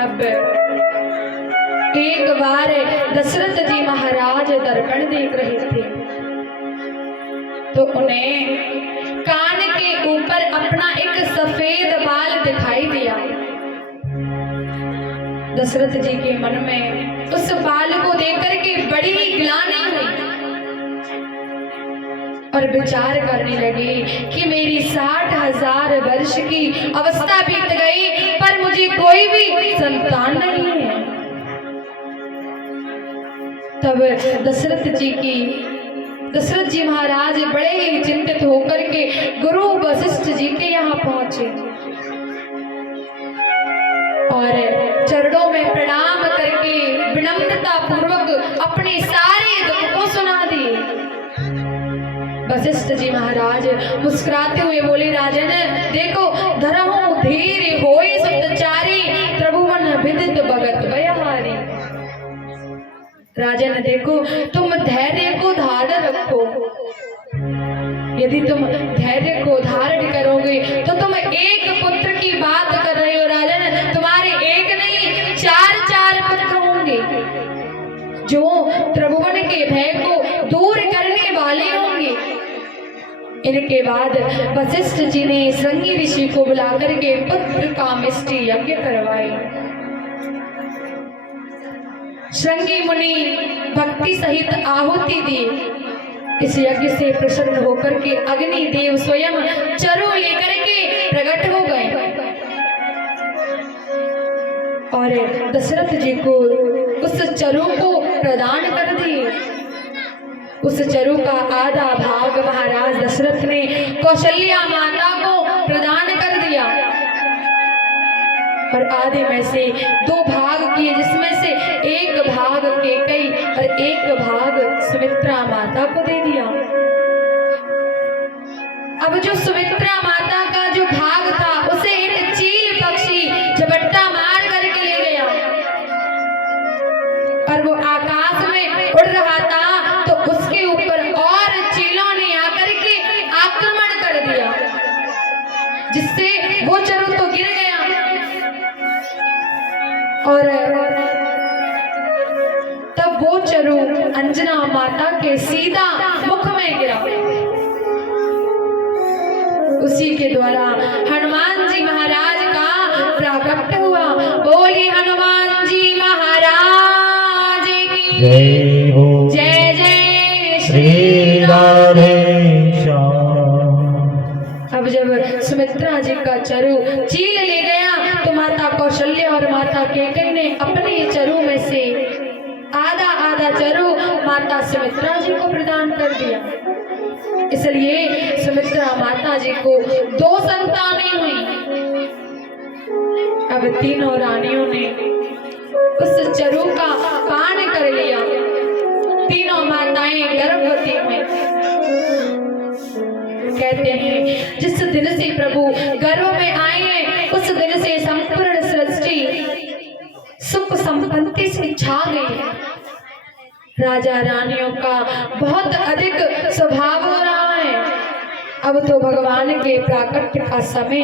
अब एक बार दशरथ जी महाराज दर्पण देख रहे थे तो उन्हें कान के ऊपर अपना एक सफेद बाल दिखाई दिया। दशरथ जी के मन में उस बाल को देखकर के बड़ी ही ग्लानि हुई और विचार करने लगे कि मेरी 60,000 वर्ष की अवस्था बीत गई पर मुझे कोई भी संतान नहीं है। तब दशरथ जी महाराज बड़े ही चिंतित होकर के गुरु वशिष्ठ जी के यहाँ पहुंचे और चरणों में प्रणाम करके विनम्रता पूर्वक अपने सारे दुख को सुना दिए। वशिष्ठ जी महाराज मुस्कुराते हुए बोले, राजन देखो, धरहु धीर होई सत्चारी, त्रिभुवन विदित भगत व्यवहारी। राजन देखो, तुम धैर्य को धारण रखो। यदि तुम धैर्य को धारण करोगे तो तुम एक पुत्र की बात कर रहे हो राजन, तुम्हारे एक नहीं 4 पुत्र होंगे जो त्रिभुवन के भय को दूर करने वाले होंगे। इनके बाद वशिष्ठ जी ने श्रृंगी ऋषि को बुलाकर के पुत्र कामेष्टि यज्ञ करवाई। श्रृंगी मुनि भक्ति सहित आहुति दी। इस यज्ञ से प्रसन्न होकर के अग्नि देव स्वयं चरु लेकर के प्रकट हो गए और दशरथ जी को उस चरु को प्रदान कर दिए। उस चरु का आधा भाग महाराज दशरथ ने कौशल्या माता को प्रदान कर दिया और आधे में से 2 भाग किए, जिसमें से एक भाग कैकेयी और एक भाग सुमित्रा माता को दे दिया। अब जो सुमित्रा माता का जो भाग था उसे एक चील पक्षी झपट्टा मार करके ले गया और वो आकाश में उड़ रहा था तो उसके ऊपर और चीलों ने आकर के आक्रमण कर दिया, जिससे वो चरु तो गिर गया और तब वो चरु अंजना माता के सीधा मुख में गिरा। उसी के द्वारा हनुमान जी महाराज का प्राकट्य हुआ। बोली हनुमान जी महाराज की जय हो। जय जय श्री राधे श्याम। अब जब सुमित्रा जी का चरु चील ले गया तो माता कौशल्या और माता कैकेयी ने अपने चरु में से आधा चरु माता सुमित्रा जी को प्रदान कर दिया। इसलिए सुमित्रा माता जी को 2 संतानें हुई। अब तीनों रानियों ने उस चरु का पान कर लिया। तीनों माताएं गर्भवती में। कहते हैं जिस दिन से प्रभु गर्भ में आए हैं उस दिन से संपूर्ण सृष्टि सुख संपत्ति से छा गई। राजा रानियों का बहुत अधिक स्वभाव हो रहा है। अब तो भगवान के प्राकट्य का समय